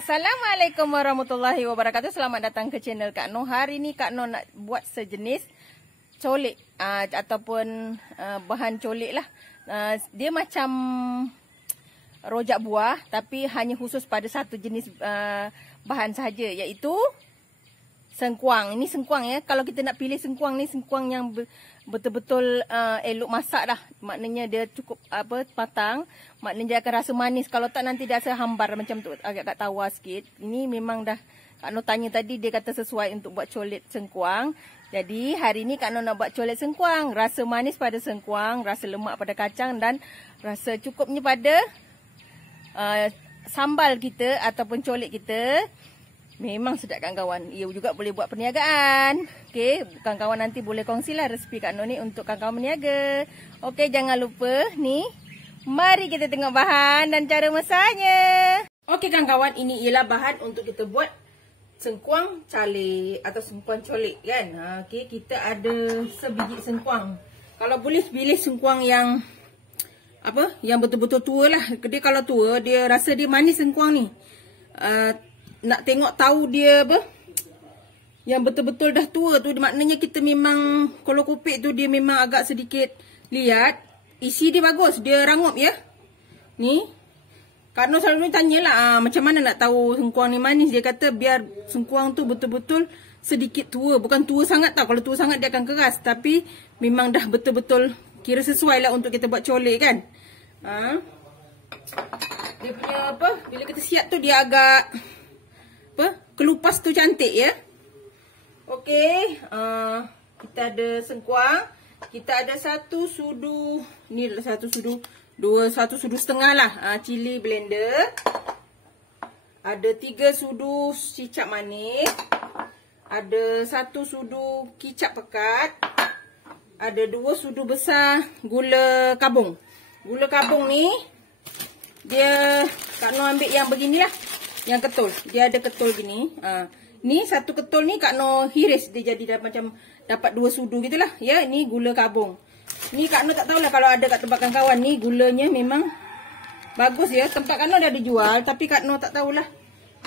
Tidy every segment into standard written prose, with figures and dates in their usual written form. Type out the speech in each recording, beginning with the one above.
Assalamualaikum warahmatullahi wabarakatuh. Selamat datang ke channel Kak Noh. Hari ni Kak Noh nak buat sejenis colik ataupun bahan colik lah. Dia macam rojak buah tapi hanya khusus pada satu jenis bahan sahaja, iaitu sengkuang. Ini sengkuang ya. Kalau kita nak pilih sengkuang ni, sengkuang yang betul-betul elok masak dah. Maknanya dia cukup patang. Maknanya dia akan rasa manis. Kalau tak nanti dia rasa hambar macam tu, agak tawar sikit. Ini memang dah Kak Noh tanya tadi, dia kata sesuai untuk buat colet sengkuang. Jadi hari ni Kak Noh nak buat colet sengkuang. Rasa manis pada sengkuang, rasa lemak pada kacang dan rasa cukupnya pada sambal kita ataupun colet kita. Memang sedap kawan-kawan. Ia juga boleh buat perniagaan. Okey, kawan-kawan nanti boleh kongsilah resipi Kak Noh ni untuk kawan-kawan berniaga. Okey, jangan lupa ni. Mari kita tengok bahan dan cara masaknya. Okey kawan-kawan, ini ialah bahan untuk kita buat sengkuang calik atau sengkuang colik kan. Okey, kita ada sebiji sengkuang. Kalau boleh pilih sengkuang yang yang betul-betul tua lah. Dia kalau tua, dia rasa dia manis sengkuang ni. Nak tengok tahu dia yang betul-betul dah tua tu, maknanya kita memang kalau kopek tu dia memang agak sedikit liat. Isi dia bagus, dia rangup ya. Ni Kak Noh selalu tanyalah macam mana nak tahu sengkuang ni manis. Dia kata biar sengkuang tu betul-betul sedikit tua, bukan tua sangat tau. Kalau tua sangat dia akan keras, tapi memang dah betul-betul kira sesuai lah untuk kita buat colek kan. Dia punya bila kita siap tu dia agak kelupas tu cantik ya. Okey, kita ada sengkuang. Kita ada satu sudu, ni satu sudu, satu sudu setengah lah cili blender. Ada 3 sudu kicap manis. Ada 1 sudu kicap pekat. Ada 2 sudu besar gula kabung. Gula kabung ni dia Kak Noh ambil yang beginilah. Yang ketul. Dia ada ketul gini. Ni satu ketul ni Kak Noh hiris. Dia jadi macam dapat 2 sudu gitulah. Ya, ni gula kabung. Ni Kak Noh tak tahulah kalau ada kat tempat kawan-kawan. Ni gulanya memang bagus ya. Tempat Kak Noh dah dijual. Tapi Kak Noh tak tahulah.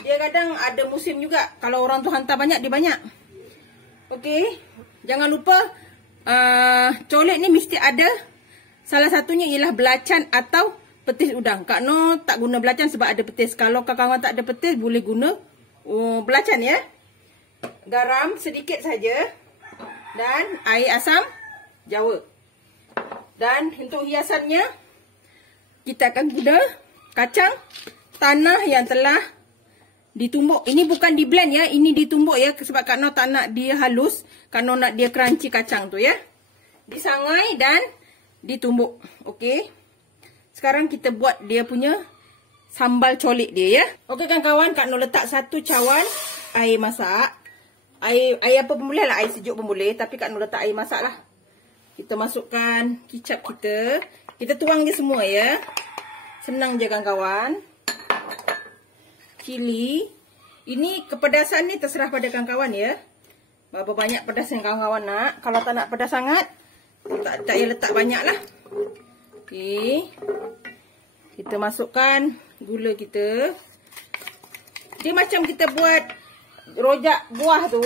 Dia kadang ada musim juga. Kalau orang tu hantar banyak, dia banyak. Okey. Jangan lupa. Colet ni mesti ada. Salah satunya ialah belacan atau petis udang. Kak Noh tak guna belacan sebab ada petis. Kalau kawan-kawan tak ada petis, boleh guna belacan ya. Garam sedikit saja. Dan air asam jawa. Dan untuk hiasannya, kita akan guna kacang tanah yang telah ditumbuk. Ini bukan di blend ya. Ini ditumbuk ya. Sebab Kak Noh tak nak dia halus. Kak Noh nak dia crunchy kacang tu ya. Disangai dan ditumbuk. Okey. Sekarang kita buat dia punya sambal colik dia ya. Okey kan kawan, Kak Noh letak 1 cawan air masak. Air apa pun boleh lah, air sejuk pun boleh. Tapi Kak Noh letak air masak lah. Kita masukkan kicap kita. Kita tuang je semua ya. Senang je kawan-kawan. Cili. Ini kepedasan ni terserah pada kawan-kawan ya. Berapa banyak pedas yang kawan-kawan nak. Kalau tak nak pedas sangat, tak payah letak banyak lah. Okey. Kita masukkan gula kita. Dia macam kita buat rojak buah tu.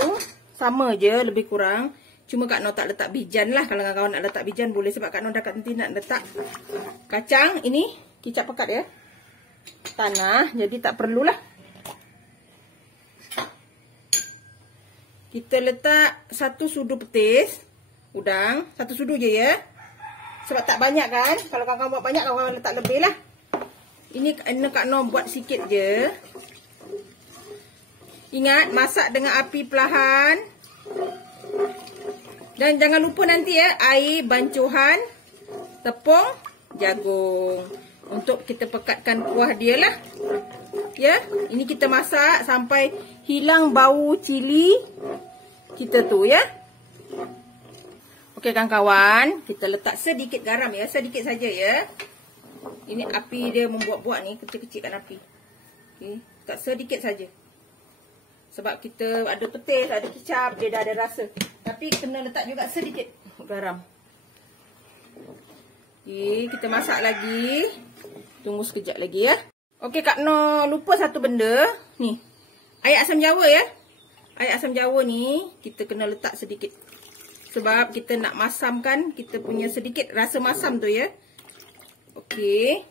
Sama je, lebih kurang. Cuma Kak Noh tak letak bijan lah. Kalau kawan-kawan nak letak bijan boleh. Sebab Kak Noh dah nanti nak letak kacang. Ini kicap pekat ya. Tanah. Jadi tak perlulah. Kita letak 1 sudu petis udang. 1 sudu je ya. Sebab tak banyak kan. Kalau kawan-kawan buat banyak, kawan-kawan letak lebih lah. Ini Kak Noh buat sikit je. Ingat, masak dengan api perlahan. Dan jangan lupa nanti ya, air bancuhan tepung jagung. Untuk kita pekatkan kuah dia lah. Ya, ini kita masak sampai hilang bau cili kita tu ya. Okey kawan-kawan, kita letak sedikit garam ya, sedikit saja ya. Ini api dia membuat-buat ni, kecil-kecilkan api. Okey, letak sedikit saja. Sebab kita ada petis, ada kicap, dia dah ada rasa. Tapi kena letak juga sedikit garam. Okey, kita masak lagi. Tunggu sekejap lagi ya. Okey, Kak Noh lupa satu benda. Ni. Air asam jawa ya. Air asam jawa ni kita kena letak sedikit. Sebab kita nak masamkan kita punya sedikit rasa masam tu ya. Okey.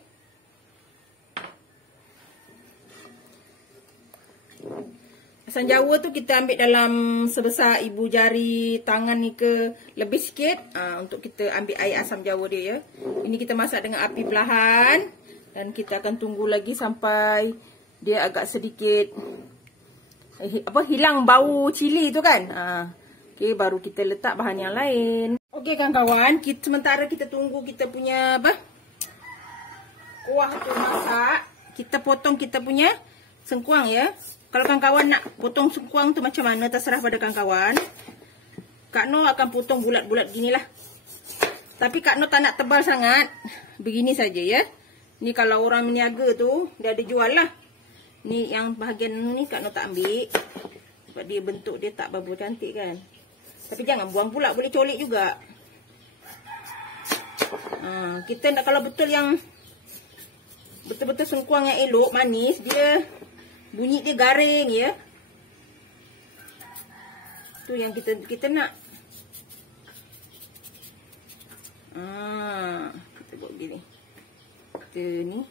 Asam jawa tu kita ambil dalam sebesar ibu jari tangan ni ke lebih sikit. Untuk kita ambil air asam jawa dia ya. Ini kita masak dengan api perlahan. Dan kita akan tunggu lagi sampai dia agak sedikit hilang bau cili tu kan. Okey, baru kita letak bahan yang lain. Okey kawan-kawan, sementara kita tunggu kita punya kuah tu masak, kita potong kita punya sengkuang ya. Kalau kawan-kawan nak potong sengkuang tu macam mana terserah pada kawan-kawan. Kak Noh akan potong bulat-bulat ginilah. Tapi Kak Noh tak nak tebal sangat. Begini saja ya. Ni kalau orang meniaga tu dia ada jual lah. Ni yang bahagian ni Kak Noh tak ambil. Sebab dia bentuk dia tak berapa cantik kan. Tapi jangan buang pula, boleh colik juga. Kita nak kalau betul yang betul-betul sengkuang yang elok, manis, dia bunyi dia garing ya. Tu yang kita nak. Kita buat gini. Kita ni.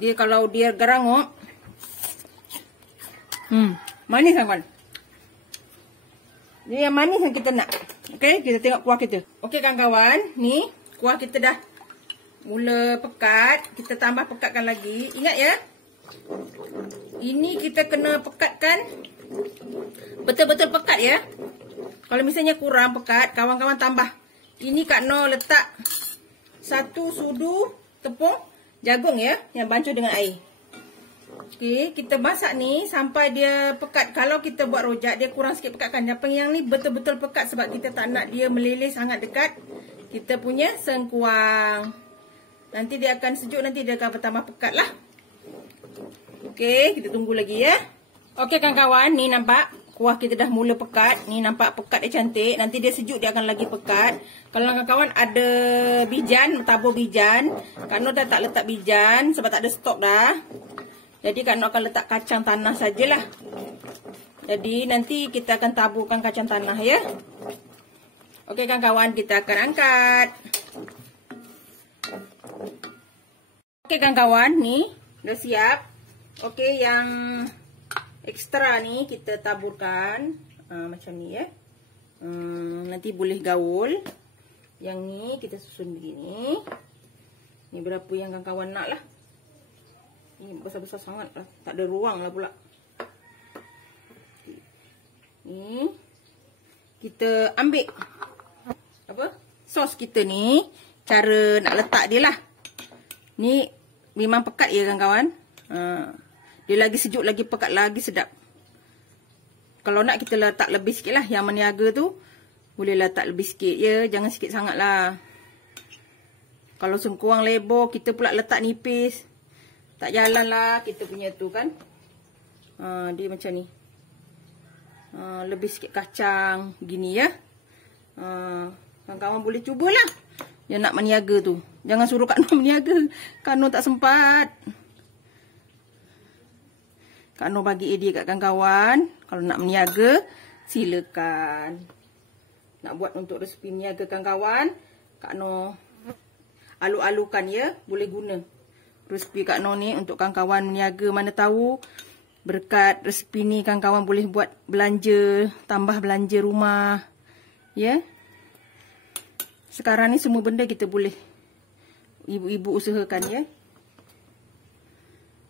Dia kalau dia garangok. Manis kawan. Dia yang manis yang kita nak. Okey, kita tengok kuah kita. Okey kawan-kawan, ni kuah kita dah mula pekat. Kita tambah pekatkan lagi. Ingat ya. Ini kita kena pekatkan betul-betul pekat ya. Kalau misalnya kurang pekat, kawan-kawan tambah. Ini Kak Noh letak 1 sudu tepung jagung ya, yang bancuh dengan air. Okey, kita masak ni sampai dia pekat. Kalau kita buat rojak, dia kurang sikit pekat kan. Yang ni betul-betul pekat sebab kita tak nak dia meleleh sangat dekat kita punya sengkuang. Nanti dia akan sejuk, nanti dia akan bertambah pekat lah. Okey, kita tunggu lagi ya. Okey kawan-kawan, ni nampak kuah kita dah mula pekat. Ni nampak pekat dia cantik. Nanti dia sejuk, dia akan lagi pekat. Kalau kawan-kawan ada bijan, tabur bijan. Kak Noh dah tak letak bijan sebab tak ada stok dah. Jadi Kak Noh akan letak kacang tanah sajalah. Jadi nanti kita akan taburkan kacang tanah ya. Okey kawan-kawan, kita akan angkat. Okey kawan-kawan, ni dah siap. Okey, yang ekstra ni kita taburkan macam ni ya. Nanti boleh gaul. Yang ni kita susun begini. Ni berapa yang kawan-kawan nak lah. Ini besar-besar sangat lah. Tak ada ruang lah pula. Ni kita ambil sos kita ni. Cara nak letak dia lah. Ni memang pekat ya kawan-kawan. Dia lagi sejuk, lagi pekat, lagi sedap. Kalau nak kita letak lebih sikit lah. Yang meniaga tu boleh letak lebih sikit ya. Jangan sikit sangat lah. Kalau sengkuang lebar, kita pula letak nipis. Tak jalan lah kita punya tu kan. Dia macam ni. Lebih sikit kacang. Gini ya. Kawan-kawan boleh cubalah. Yang nak meniaga tu. Jangan suruh Kak Noh meniaga. Kak Noh tak sempat. Kak Noh bagi idea kat kawan-kawan. Kalau nak meniaga, silakan. Nak buat untuk resepi niaga kawan-kawan, Kak Noh alu-alukan ya. Boleh guna resepi Kak Noh ni untuk kawan-kawan meniaga. Mana tahu berkat resepi ni kawan-kawan boleh buat belanja, tambah belanja rumah. Ya. Sekarang ni semua benda kita boleh ibu-ibu usahakan ya.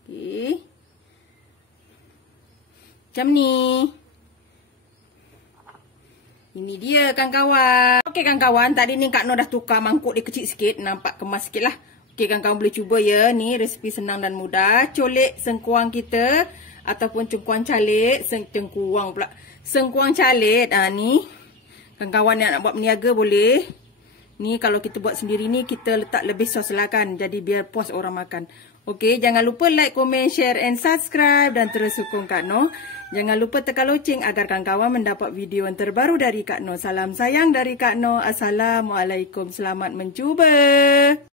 Okey. Macam ni. Ini dia kawan-kawan. Okey kawan-kawan, tadi ni Kak Noh dah tukar mangkuk dia kecil sikit. Nampak kemas sikit lah. Okey kawan-kawan boleh cuba ya. Ni resepi senang dan mudah. Colik sengkuang kita. Ataupun cengkuang calit. Sengkuang calit. Ni. Kawan-kawan yang nak buat meniaga boleh. Ni kalau kita buat sendiri ni, kita letak lebih sos lah kan. Jadi biar puas orang makan. Okey, jangan lupa like, komen, share and subscribe. Dan terus sokong Kak Noh. Jangan lupa tekan loceng agar kawan-kawan mendapat video yang terbaru dari Kak Noh. Salam sayang dari Kak Noh. Assalamualaikum. Selamat mencuba.